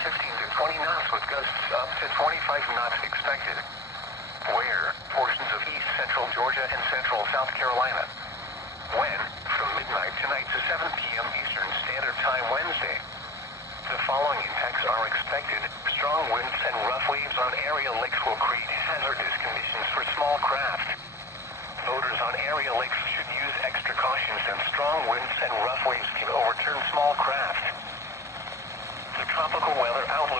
15 to 20 knots with gusts up to 25 knots expected. Where? Portions of east central Georgia and central South Carolina. When? From midnight tonight to 7 p.m. Eastern Standard Time Wednesday. The following impacts are expected. Strong winds and rough waves on area lakes will create hazardous conditions for